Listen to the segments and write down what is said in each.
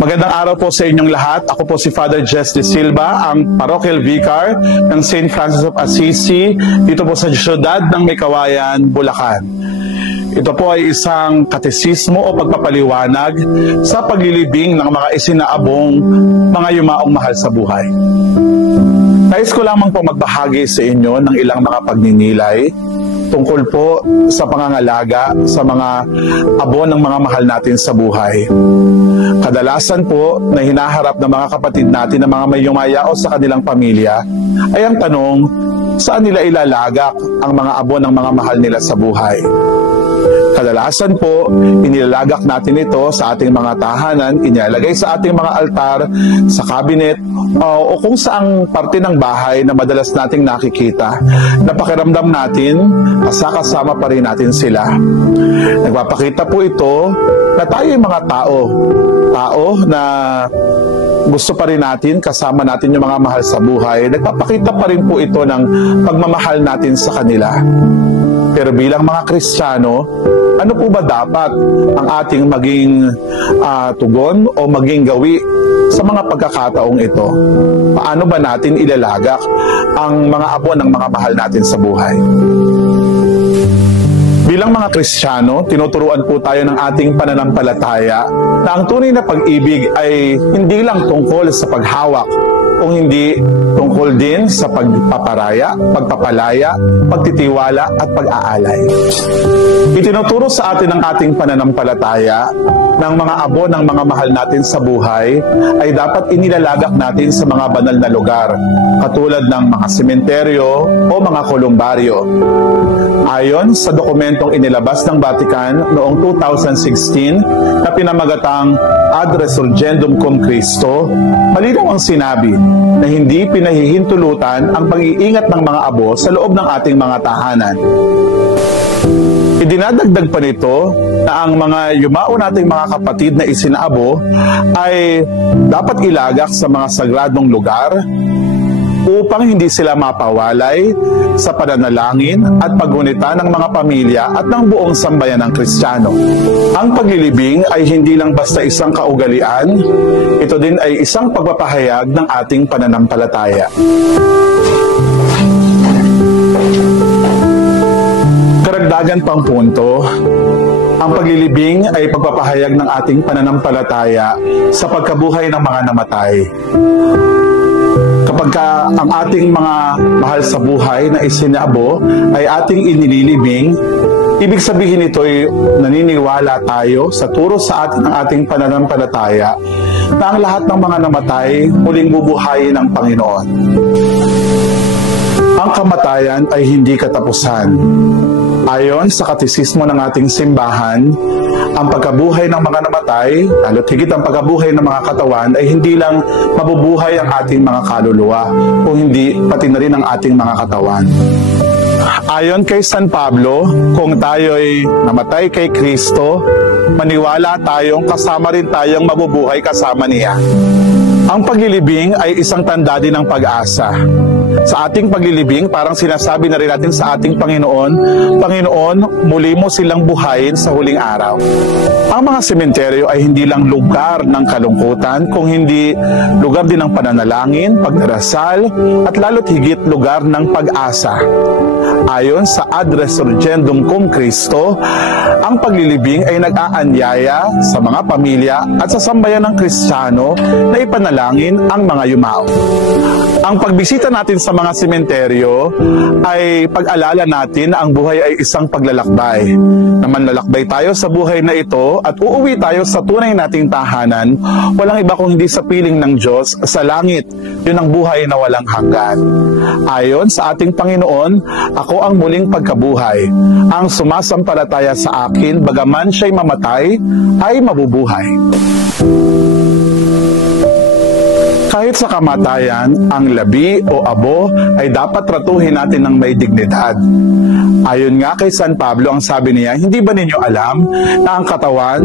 Magandang araw po sa inyong lahat. Ako po si Father Jess De Silva, ang Parochial Vicar ng St. Francis of Assisi dito po sa siyudad ng Mekawayan, Bulacan. Ito po ay isang katesismo o pagpapaliwanag sa paglilibing ng mga isinaabong mga yumaong mahal sa buhay. Nais ko lamang po magbahagi sa inyo ng ilang mga pagninilay tungkol po sa pangangalaga sa mga abo ng mga mahal natin sa buhay. Kadalasan po na hinaharap ng mga kapatid natin na mga may yumayao sa kanilang pamilya ay ang tanong, saan nila ilalagak ang mga abo ng mga mahal nila sa buhay? Kadalasan po, inilalagak natin ito sa ating mga tahanan, inilalagay sa ating mga altar, sa cabinet, o kung saang parte ng bahay na madalas nating nakikita. Napakiramdam natin, kasama pa rin natin sila. Nagpapakita po ito na tayo yung mga tao na gusto pa rin natin, kasama natin yung mga mahal sa buhay. Nagpapakita pa rin po ito ng pagmamahal natin sa kanila. Pero bilang mga Kristiyano, ano po ba dapat ang ating maging tugon o maging gawi sa mga pagkakataong ito? Paano ba natin ilalagak ang mga abo ng mga mahal natin sa buhay? Bilang mga Kristiyano, tinuturuan po tayo ng ating pananampalataya na ang tunay na pag-ibig ay hindi lang tungkol sa paghawak, kung hindi tungkol din sa pagpaparaya, pagpapalaya, pagtitiwala at pag-aalay. Itinuturo sa atin ng ating pananampalataya ng mga abo ng mga mahal natin sa buhay ay dapat inilalagak natin sa mga banal na lugar, katulad ng mga sementeryo o mga kolumbaryo. Ayon sa dokumentong inilabas ng Vatican noong 2016 na pinamagatang Ad Resurgendum Cum Christo, malinaw ang sinabi na hindi pinahihintulutan ang pag-iingat ng mga abo sa loob ng ating mga tahanan. Idinadagdag pa nito na ang mga yumao nating mga kapatid na isinaabo ay dapat ilagak sa mga sagradong lugar upang hindi sila mapawalay sa pananalangin at paggunita ng mga pamilya at ng buong sambayan ng Kristiyano. Ang paglilibing ay hindi lang basta isang kaugalian, ito din ay isang pagpapahayag ng ating pananampalataya. Karagdagan pang punto, ang paglilibing ay pagpapahayag ng ating pananampalataya sa pagkabuhay ng mga namatay. Kapag ang ating mga mahal sa buhay na isinabo ay ating inililibing, ibig sabihin nito ay naniniwala tayo sa turo sa atin ng ating pananampalataya na ang lahat ng mga namatay muling bubuhayin ng Panginoon. Ang kamatayan ay hindi katapusan. Ayon sa katesismo ng ating simbahan, ang pagkabuhay ng mga namatay, lalo't higit ang pagkabuhay ng mga katawan, ay hindi lang mabubuhay ang ating mga kaluluwa, kung hindi pati na rin ang ating mga katawan. Ayon kay San Pablo, kung tayo'y namatay kay Kristo, maniwala tayong kasama rin tayong mabubuhay kasama niya. Ang paglilibing ay isang tanda din ng pag-asa. Sa ating paglilibing, parang sinasabi na rin natin sa ating Panginoon, Panginoon, muli mo silang buhayin sa huling araw. Ang mga sementeryo ay hindi lang lugar ng kalungkutan, kung hindi lugar din ng pananalangin, pagdarasal, at lalo't higit lugar ng pag-asa. Ayon sa Ad Resurgendum Cum Christo, ang paglilibing ay nag-aanyaya sa mga pamilya at sa sambayan ng Kristiyano na ipanalangin ang mga yumao. Ang pagbisita natin sa mga sementeryo ay pag-alala natin na ang buhay ay isang paglalakbay. Na manlalakbay tayo sa buhay na ito at uuwi tayo sa tunay nating tahanan, walang iba kung hindi sa piling ng Diyos sa langit. Yun ang buhay na walang hanggan. Ayon sa ating Panginoon, ako ang muling pagkabuhay. Ang sumasampalataya sa akin, bagaman siya'y mamatay, ay mabubuhay. Kahit sa kamatayan, ang labi o abo ay dapat tratuhin natin ng may dignidad. Ayon nga kay San Pablo, ang sabi niya, hindi ba ninyo alam na ang katawan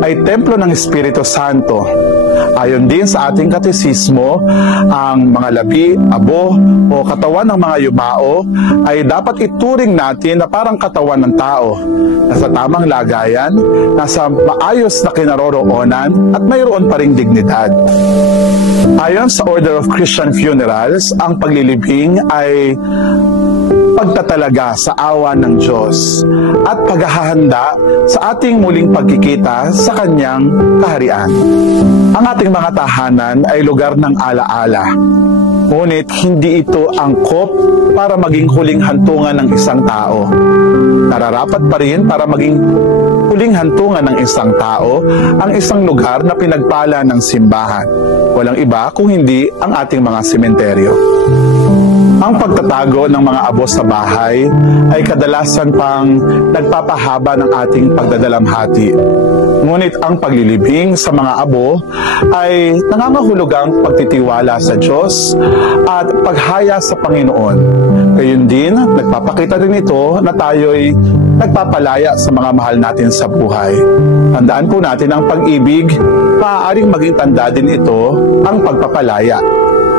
ay templo ng Espiritu Santo? Ayon din sa ating katesismo, ang mga labi, abo o katawan ng mga yumao ay dapat ituring natin na parang katawan ng tao, na sa tamang lagayan, nasa maayos na kinaroroonan at mayroon pa ring dignidad. Ayon sa Order of Christian Funerals, ang paglilibing ay pagtatalaga sa awa ng Diyos at paghahanda sa ating muling pagkikita sa Kanyang kaharian. Ang ating mga tahanan ay lugar ng alaala, ngunit hindi ito angkop para maging huling hantungan ng isang tao. Nararapat pa rin para maging huling hantungan ng isang tao ang isang lugar na pinagpala ng simbahan. Walang iba kung hindi ang ating mga sementeryo. Ang pagtatago ng mga abo sa bahay ay kadalasan pang nagpapahaba ng ating pagdadalamhati. Ngunit ang paglilibing sa mga abo ay nangangahulugang pagtitiwala sa Diyos at paghaya sa Panginoon. Gayon din, nagpapakita rin ito na tayo'y nagpapalaya sa mga mahal natin sa buhay. Tandaan po natin ang pag-ibig, maaaring maging tanda din ito ang pagpapalaya.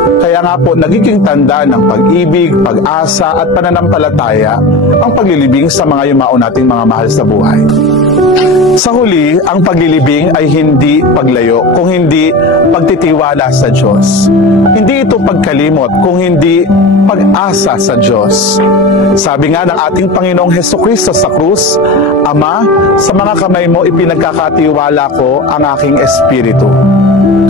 Kaya nga po, nagiging tanda ng pag-ibig, pag-asa at pananampalataya ang paglilibing sa mga yumao nating mga mahal sa buhay. Sa huli, ang paglilibing ay hindi paglayo, kung hindi pagtitiwala sa Diyos. Hindi ito pagkalimot, kung hindi pag-asa sa Diyos. Sabi nga ng ating Panginoong Hesukristo sa krus, Ama, sa mga kamay mo ipinagkakatiwala ko ang aking espiritu.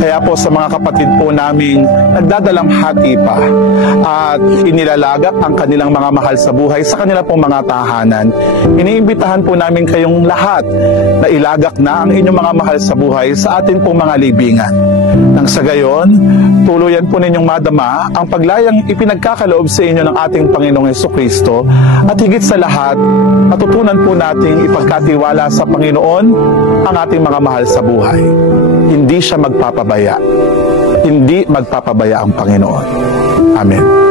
Kaya po sa mga kapatid po naming nagdadalamhati pa at inilalagak ang kanilang mga mahal sa buhay sa kanila pong mga tahanan, iniimbitahan po namin kayong lahat na ilagak na ang inyong mga mahal sa buhay sa atin pong mga libingan. Nang sa gayon, tuluyan po ninyong madama ang paglayang ipinagkakaloob sa inyo ng ating Panginoong Hesukristo at higit sa lahat, matutunan po nating ipagkatiwala sa Panginoon ang ating mga mahal sa buhay. Hindi siya magpapabaya. Hindi magpapabaya ang Panginoon. Amen.